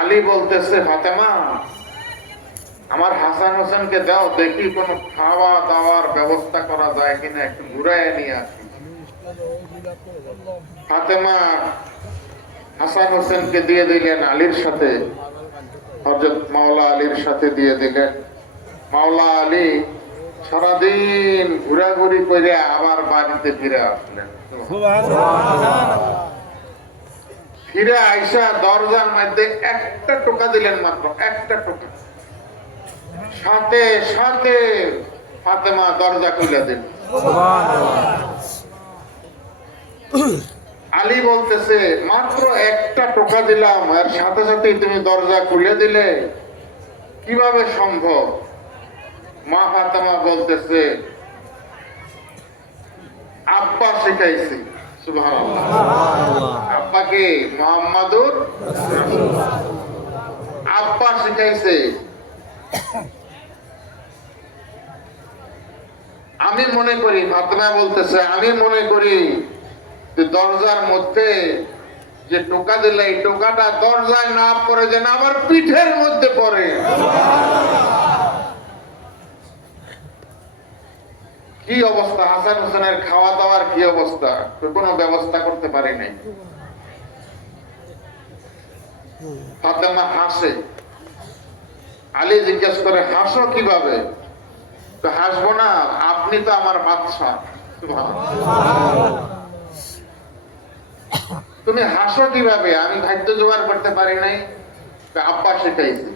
আলী বলতেছে, ফাতেমা আমার হাসান হোসেনকে দাও, দেখি কোনো খাওয়া দাওয়ার ব্যবস্থা করা যায় কিনা, একটু ঘুরাইয়া নিয়ে আসি। ফাতেমা হাসান হোসেনকে দিয়ে দিলেন আলীর সাথে, হযরত মাওলা আলীর সাথে দিয়ে দিলেন। মাওলা আলী সারাদিন ঘোরাঘুরি করে আবার বাড়িতে ফিরে আসলেন। ফিরে আইসা দরজার মধ্যে একটা টোকা দিলেন, মাত্র একটা টোকা, সাথে সাথে ফাতেমা দরজা খুলে দিল। আলী বলতেছে, মাত্র একটা টোকা দিলাম আর সাথে সাথেই তুমি দরজা খুলে দিলে, কিভাবে সম্ভব? মা ফাতেমা বলতেছে, আব্বা শিখাইছি। সুবহানাল্লাহ। আব্বা কে? মুহাম্মাদুর রাসূলুল্লাহ। আব্বা শিখাইছে। আমি মনে করি, ফাতেমা বলতেছে, আমি মনে করি যে দরজার মধ্যে যে টোকা দিলে, এই টোকাটা দরজায় না পড়ে যেন আমার পিঠের মধ্যে পড়ে। কি অবস্থা হাসান হোসেনের, খাওয়া দাওয়ার কি অবস্থা? কোনো ব্যবস্থা করতে পারি নাই। ফাতেমা হাসে। আলী জিজ্ঞেস করে, হাসো কিভাবে? তো হাসবো না, আপনি তো আমার বাদশা। তুমি হাসো কিভাবে? আমি খাদ্য জোগাড় করতে পারি নাই, আব্বা শিখাইছি।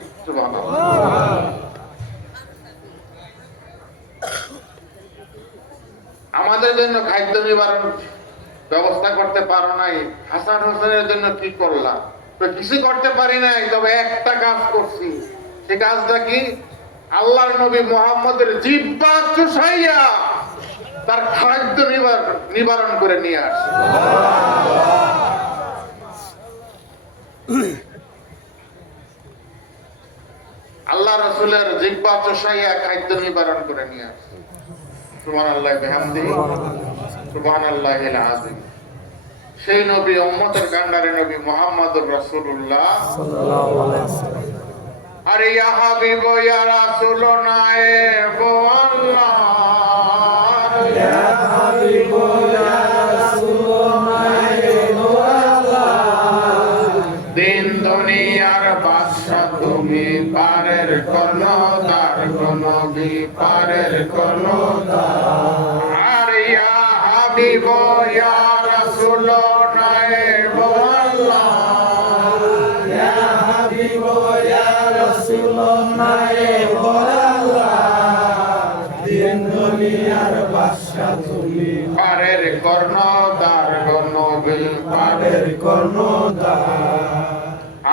আমাদের জন্য খাদ্য নিবারণ ব্যবস্থা করতে পারো নাই, হাসান হোসেনের জন্য কি করলাম? তো কিছু করতে পারি নাই, তবে একটা কাজ করছি। সে কাজটা কি? আল্লাহর নবী মুহাম্মদের জিহ্বা চুষাইয়া তার খাদ্য নিবারণ করে নিয়ে আসে। আল্লাহ রাসূলের জিহ্বা চুষাইয়া খাদ্য নিবারণ করে নিয়ে আসে। সুবহানাল্লাহি বিহামদিহি, সুবহানাল্লাহিল আযীম। সেই নবী, উম্মতের কান্ডারে নবী মুহাম্মদুর রাসূলুল্লাহ সাল্লাল্লাহু আলাইহি ওয়াসাল্লাম। আরে ইয়া হাবিব ইয়া রাসূল নায়েব আল্লাহ, ইয়া হাবিব ইয়া রাসূল নায়েব আল্লাহ, দিন দুনিয়ার বাদশা তুমি, পারের কর্ণধার নবী, পারের কর্ণধার। আরে ইয়া হাবিব ইয়া রাসূল নায়েব আল্লাহ, ইয়া হাবিব ইয়া রাসূল নায়েব আল্লাহ, দিন দুনিয়ার বাদশা তুমি, পারের কর্ণধার নবী, পারের কর্ণধার।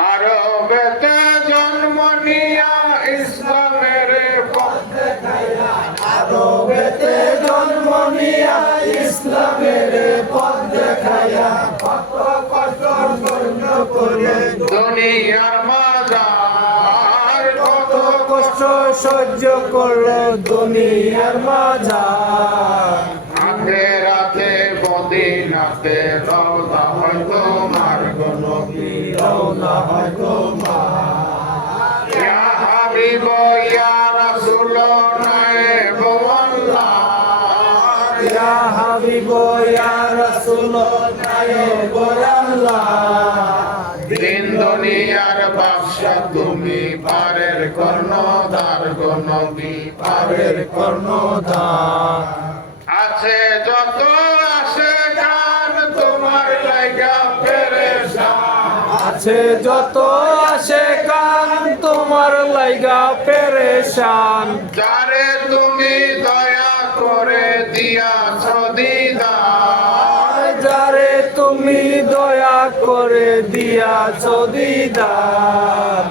আরবেতে জন্ম নিয়া ইসলামের পথ দেখাইয়া, আরবেতে জন্ম নিয়া ইসলামের পথ দেখাইয়া, কত কষ্ট সহ্য করে দুনিয়ার মাঝার, কত কষ্ট সহ্য করলো দুনিয়ার মাঝার। আখেরাতে মদিনাতে রওজা হয় তোমার নবী, রওজা হয় তোমার। ইয়া হাবিব ইয়া রাসূল নায়েব আল্লাহ, ইয়া হাবিব ইয়া রাসূল নায়েব আল্লাহ, দিন দুনিয়ার বাদশা তুমি, পারের কর্ণধার নবী, পারের কর্ণধার। আছে যত আসে গান তোমার লাইগা পেরেশান, আছে যত আসে গান তোমার লাইগা পেরেশান। যারে তুমি দয়া করে দিয়াছ দিদার, যারে তুমি দয়া করে দিয়াছ দিদার।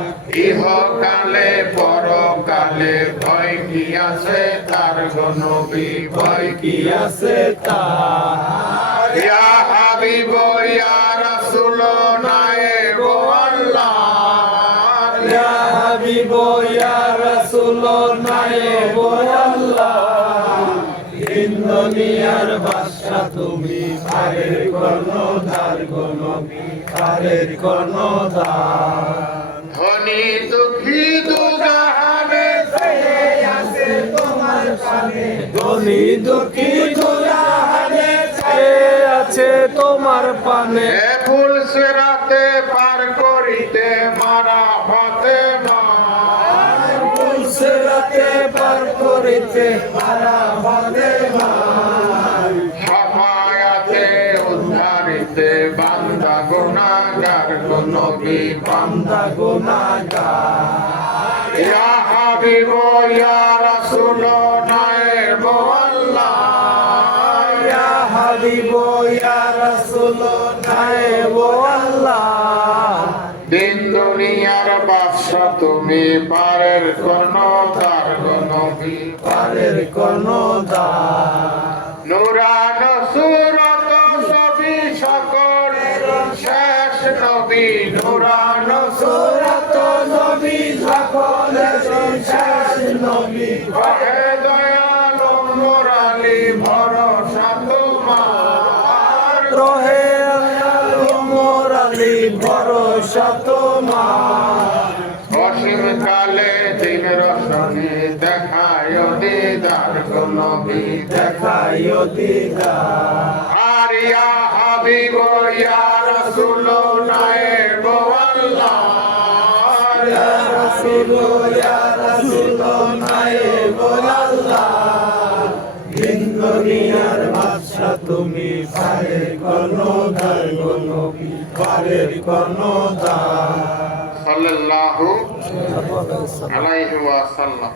ইহকালে পরকালে ভয় কি আছে তার নবী, ভয় কি আছে তার। ইয়া হাবিব ইয়া রাসূল নায়েব আল্লাহ, ইয়া হাবিব ইয়া রাসূল নায়েব আল্লাহ, দিন দুনিয়ার বাদশা তুমি পারের কর্ণধার গো নবী পারের কর্ণধার ধনী দুঃখী দুজাহানে আছে তোমার পানে ধনী দুঃখী দুজাহানে আছে তোমার পানে ফুল সেরাতে পার করিতে মারা হতে মা ফুলসরাতে পার করিতে মারা হতে সাফায়াতে উদ্ধারিতে বান্দা গুনাহগার গো নবী বান্দা গুনাহগার ইয়া হাবিব ইয়া রাসূল নায়েব আল্লাহ ইয়া হাবিব ইয়া রাসূল নায়েব আল্লাহ দিন দুনিয়ার বাদশা তুমি পারের কর্ণধার গো নবী পারের কর্ণধার নুরান সুরত সবই সকলের শেষ নবী নুরান সুরত নবী সকলের শেষ নবী হে দয়ালু মুরালি ভরসা তোমার রহে আল্লাহ মোরালি ভরসা তোমার অসীম কালে দিন রশনি দেখায় দিদার গো নবী দেখাইও দিদার আর ইয়া হাবিব ইয়া রাসূল নায়েব আল্লাহ ইয়া রাসূল ইয়া রাসূল নায়েব আল্লাহ দিন দুনিয়ার বাদশা তুমি পারের কর্ণধার গো নবী পারের কর্ণধার সাল্লাল্লাহু আলাইহি ওয়া সাল্লাম।